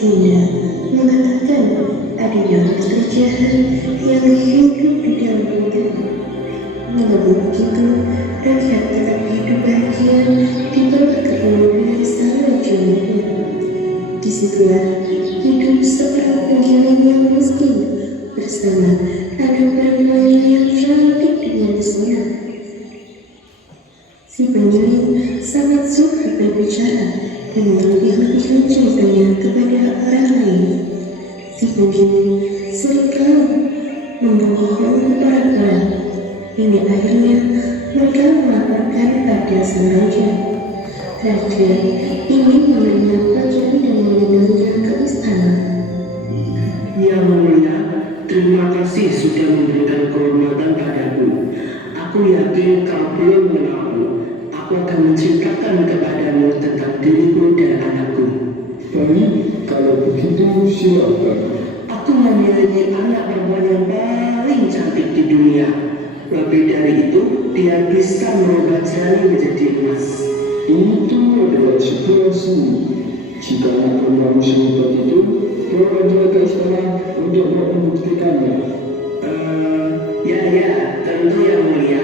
Tidak mengatakan adanya pekerjaan yang hidup di dalam negara. Walau begitu, rakyat tetap hidup bahagia di bawah kepemimpinan sang raja muda. Disitulah hidup seorang penjalan yang miskin bersama anak perempuannya yang cantik dan manisnya. Si penjamin sangat suka berbicara dan melebih-lebihkan cintanya kepada orang lain. Si penjamin seringkali membohongi orang-orang. Ini akhirnya mereka melaporkan pada sang raja. Raja ingin menerima penjamin dan mengundangnya ke istana. Yang mulia, terima kasih sudah memberikan kehormatan padaku. Aku yakin kau belum mengenalku. Aku akan menceritakan kepadamu tentang diriku dan anakku. Baik, kalau begitu silakan. Aku memiliki anak perempuan yang paling cantik di dunia. Lebih dari itu, dia bisa merubah jalan menjadi emas. Itu adalah sebuah seni. Jika anak perempuan sehebat itu, bawa dia ke istana untuk membuktikannya. Ya, tentu yang mulia.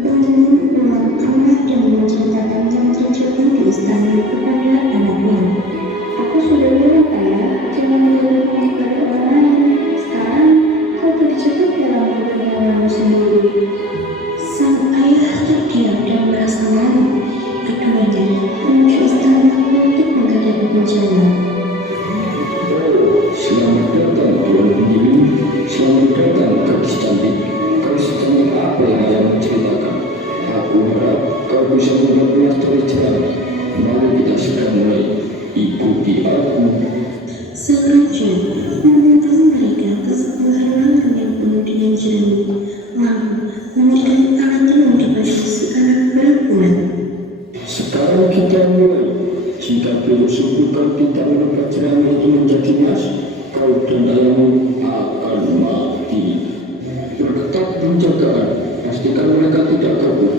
Penjamin pulang amat dan menceritakan yang terjadi di istana kepada anaknya. Aku sudah bilang ayah, jangan menceritakan kepada orang lain. Sekarang kau terjebak dalam pergaulanmu sendiri. Sang ayah terdiam dan merasa malu. Keduanya menuju istana untuk menghadapi bencana. Selamat datang Tuan Penjamin. Selamat datang gadis cantik. Kau secantik apa yang ayah menceritakan? Aku harap kau bisa membuat dari jalan. Mari kita segera mulai. Ikuti aku. Sang raja membawa mereka ke sebuah ruangan yang penuh dengan jerami, lalu memberikan tangan tenun kepada si anak perempuan. Sekarang kita mulai. Jika belum sungguh kau tidak merubah jerami itu menjadi emas, kau dan ayahmu akan mati. Berketat penjagaan, pastikan mereka tidak kabur.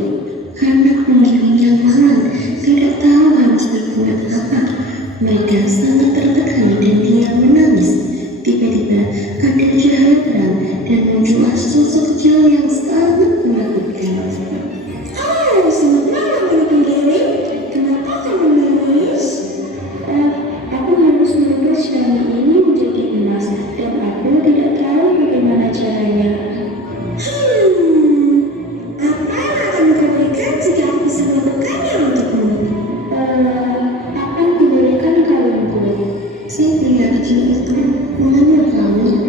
Anak penjamin yang malang tidak tahu harus berbuat apa. Mereka sangat tertekan dan dia menangis. Tiba-tiba ada cahaya terang dan muncullah sosok jauh yang sangat menakutkan. Oh, selamat malam Ibu Penjamin. Kenapa kamu menangis? Aku harus merubah jerami ini menjadi emas dan aku tidak tahu bagaimana caranya. Apa yang akan kau berikan jika aku bisa melakukannya untukmu? Akan kuberikan kalungku. Si pria kecil itu mengambil kalung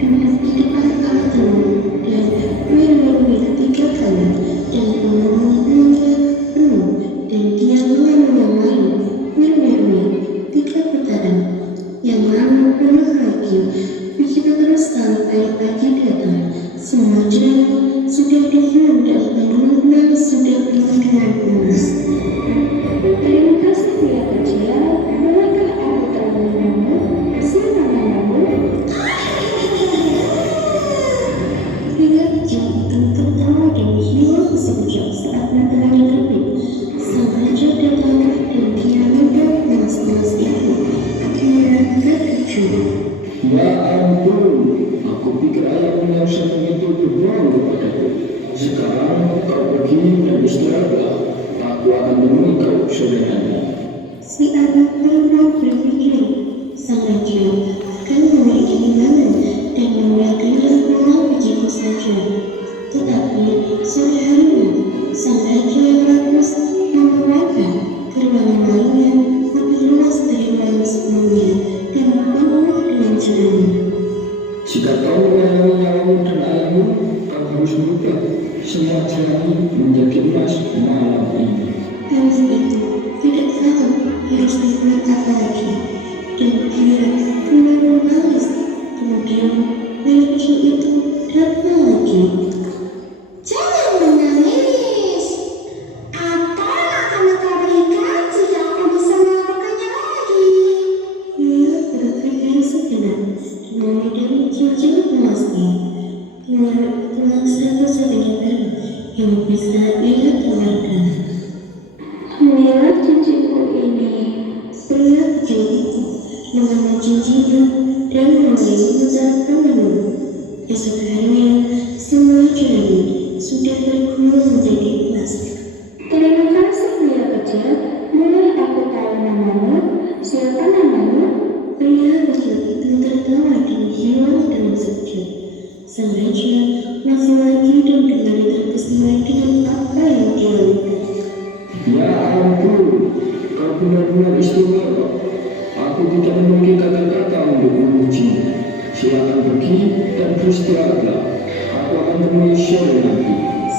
dan menitipkan alat tenun dan meminum 3 kali dan kalungnya penuh dan dia mengambil yang lain meminum 3 putaran. Yang lalu penuh lagi. Begitu terus sampai pagi datang. Semua jerami sudah dihilang dan kalungnya sudah penuh dengan emas. Terima kasih pria kecil. Bolehkah aku tahu namamu? Siapa namamu? Pria kecil itu tertawa dan hilang sekejap saat matahari terbit. Sang raja datang dan dia mendapat emas-emas itu. Akhirnya terkejut. Ya ampun, aku pikir ayahmu yang satu itu berbohong kepadaku. Sekarang kau pergi dan istirahatlah. Aku akan menemui kau sore hari. Si anak perempuan berpikir sang raja akan memiliki imbalan dan membiarkannya pulang begitu saja. Tetapi sore harinya sang raja rakus membawakan ke ruangan lainnya lebih luas dari ruangan sebelumnya dan penuh dengan jerami. Jika kau menyayangi nyawamu dan ayahmu, kau harus merubah semua jerami menjadi emas malam ini. Gadis itu tidak tahu harus berbuat apa lagi dan dia mulai menangis. Kemudian nenek kecil itu datang lagi. Jangan menangis. Apa yang akan kau berikan jika aku bisa melakukannya lagi? Dia berpikir sejenak dan menyadari jauh-jauh emasnya. Tulang satu-satunya baru yang bisa ia tawarkan. Ambillah cincinmu ini. Pria kecil itu mengambil itu dan mulai membicarakan menu. Esok harinya, semua cermin sudah bergulung menjadi emas. Terima kasih pria kecil, mulai aku tahu namamu. Siapa namamu? Pria kecil itu tertawa dan hilang dalam sekejap. Sang raja masih lagi dan kembali terkesima dengan apa yang dia lihat. Ya ampun, kau benar-benar istimewa. Aku tidak memiliki kata-kata untuk memuji. Silakan pergi dan beristirahatlah. Aku akan temui sore nanti.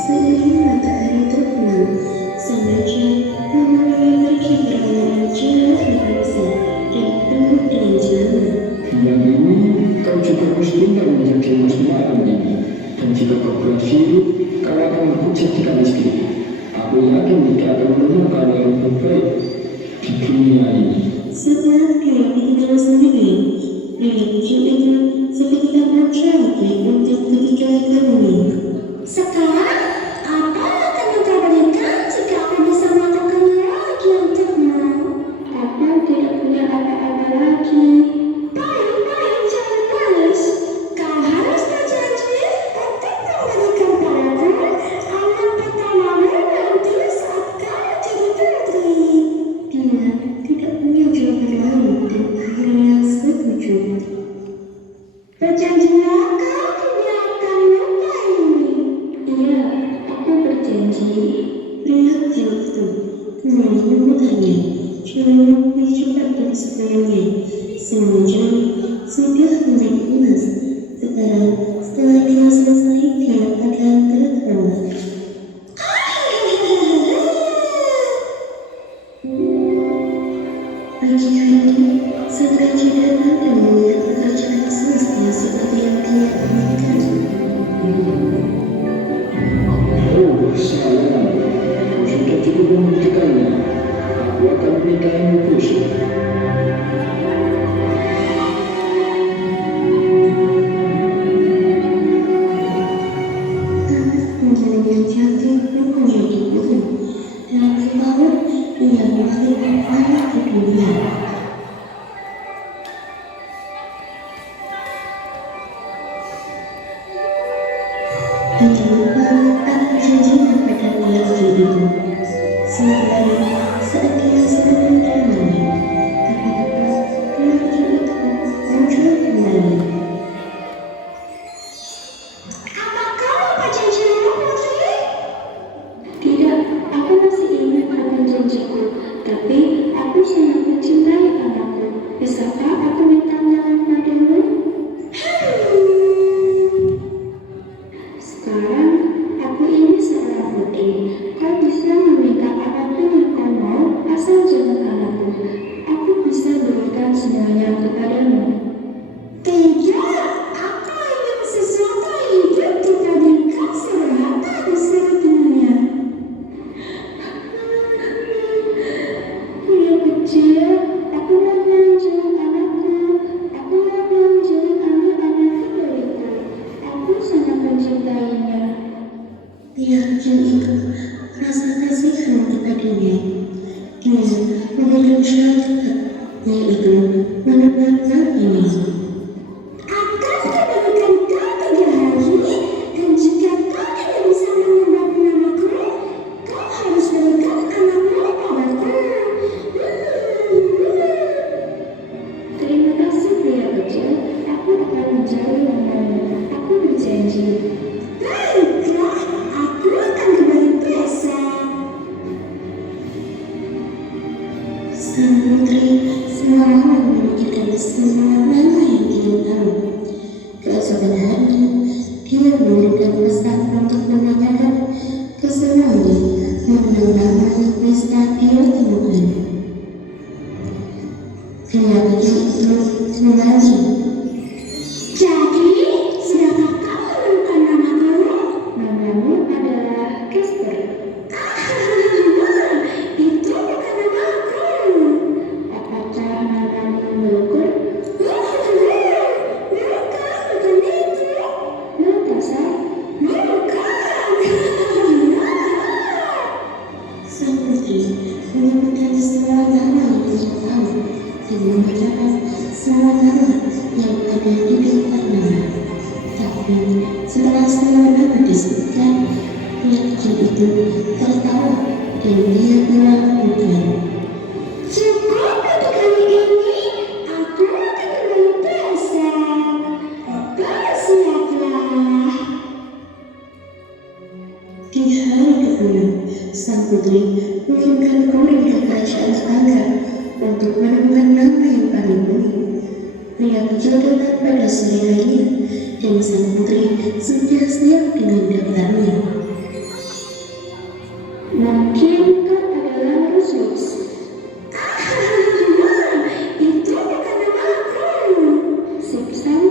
Seiring matahari terbenam, sang raja memulai pergi berlalu jauh lebih besar dan penuh dengan jalan. Yang ini kau juga harus tinggal menjadi emas malam ini. Dan jika kau berhasil, kau akan aku jadikan istri. Aku yakin tidak akan menemukan yang lebih baik di dunia ini. Setelah dia ditinggal sendiri, pria kecil itu seketika berjanji untuk bertiga ke bumi. Sekarang, apa yang akan engkau berikan jika aku bisa melakukannya lagi untukmu? Aku tidak punya apa-apa lagi. Baik, jangan malas. Kau harus berjanji untuk memberikan padaku anak pertamamu nanti saat kau jadi putri. Dia tidak punya jawaban lain dan akhirnya setuju. Berjanjilah kau tidak akan lupa ini. Iya, aku berjanji. Pria kecil itu kembali memutanya, jauh lebih cepat dari sebelumnya. Semua jam sudah menjadi emas. Sekarang, setelah dia selesai, dia akan tertawa. Pagi hari, sang raja datang dan melihat pekerjaan semesta seperti yang dia inginkan. Oh, sayang, kau sudah cukup membuktikannya. Aku akan menikahimu besok. Menjalin yang cantik rupanya di bumi. Dalam setahun, ia melahirkan anak di dunia. Jangan lupa aku janjikan pada lelaki itu. Suatu hari, saat dia sedang menerimanya, tiba-tiba lelaki itu muncul kembali. Apa kau lupa janjimu, putri? Tidak, aku masih ingat akan janjiku. Tapi aku sangat mencintai anakku. Bisakah aku minta maaf padamu? Sekarang, aku ini seorang putri. Kau bisa meminta apapun yang kau mau, asal jangan anakku. Aku bisa berikan semuanya kepadamu. Tidak, aku ingin sesuatu hidup dibandingkan serata di seluruh dunia. Pria kecil, aku mohon jangan anakku. Aku mohon jangan anak-anakku dariku. Aku sangat mencintainya. Pria kecil itu merasa kasihan kepadanya. Dia memberikan syarat, yaitu menebakkan ini. Akan kuberikan kau 3 hari, dan jika kau tidak bisa mengubah namaku, kau harus berikan anakmu padaku. Terima kasih pria kecil, aku akan mencari namamu. Aku berjanji. Baiklah, aku akan kembali besok. Sang putri selalu memikirkan semua nama yang dia tahu. Keesokan hari, dia memberikan pesan untuk menanyakan ke semuanya mengenai pesta dia temukan. Pria kecil itu kembali. Jadi, sudahkah kau menemukan namaku? Namamu adalah Casper. Itu bukan namaku. Apakah namamu Melukut? Bukan itu. Natasha? Bukan. Sang putri menyebutkan semua nama yang dia tahu dan mengucapkan semua nama yang ada di depan nama. Tapi setelah semua nama disebutkan, pria kecil itu tertawa dan dia bilang bukan. Cukup untuk kali ini, aku akan kembali besok. Bersiaplah. Di hari kedua, sang putri mengirimkan kurir ke kerajaan Angga untuk menemukan nama yang paling baik. Pria kecil datang pada sore harinya dan sang putri sudah siap dengan daftarnya. Mungkin kau adalah Rusmus. Itu bukan nama aku. Simpson.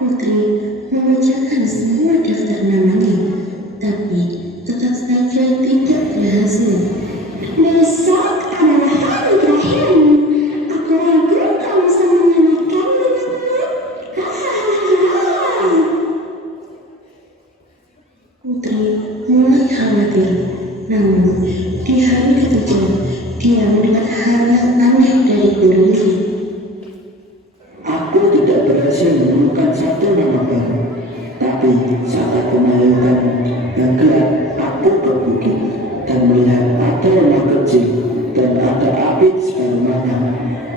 Putri membacakan semua daftar namanya, tapi tetap saja tidak berhasil. Besok adalah hari terakhirmu. Aku ragu kau bisa menyelamatkan denganmu. Putri mulai khawatir, namun di hari ketiga dia melihat hal yang aneh dari gurunya. Aku tidak berhasil menemukan satu nama baru. Tapi saat aku melahirkan dan gelap, aku berbukit dan melihat ada rumah kecil dan ada api di sebelah rumahnya.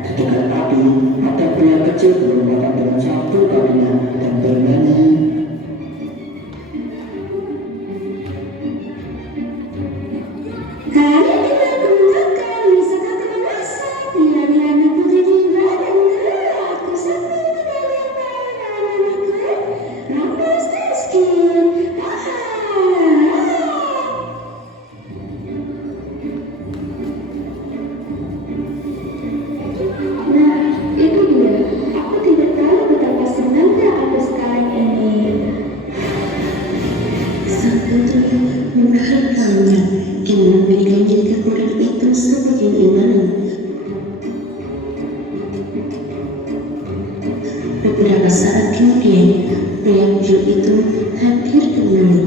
Di dekat api ada pria kecil berlomba dengan satu kakinya dan bernyanyi. Kalian tidak menggunakan wisata kemasan. Bila-bila putri jiwa dan aku sampai Rampas miskin. Nah, itu dia. Aku tidak tahu betapa senangnya aku sekarang ini. Sang putri menarik kalungnya dan memberikan jika kurir itu sebagai imbalan. Beberapa saat kemudian, pria kecil itu hadir kembali.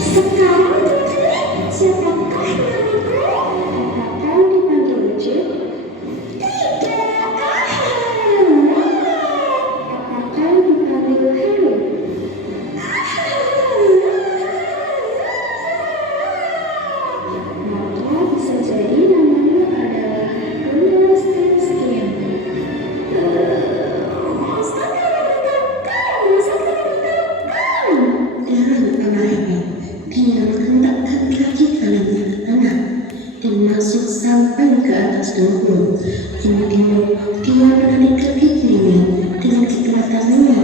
Sekarang putri, siapakah namaku? Apakah kau dipanggil Richard? Tidak. Apakah kau dipanggil Harry? Maka bisa jadi namanya adalah Rudolph Stansky. Dengan pengaruh, dia menghentakkan kaki kanannya ke tanah dan masuk sampai ke atas dengkul. Kemudian dia menarik kaki kirinya dengan kekuatannya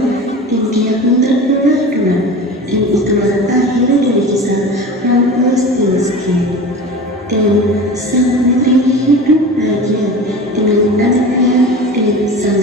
dan dia pun terbelah-belah. Dan itulah akhir dari kisah Rumpelstiltskin. Dan sang putri hidup bahagia dengan anaknya dan sang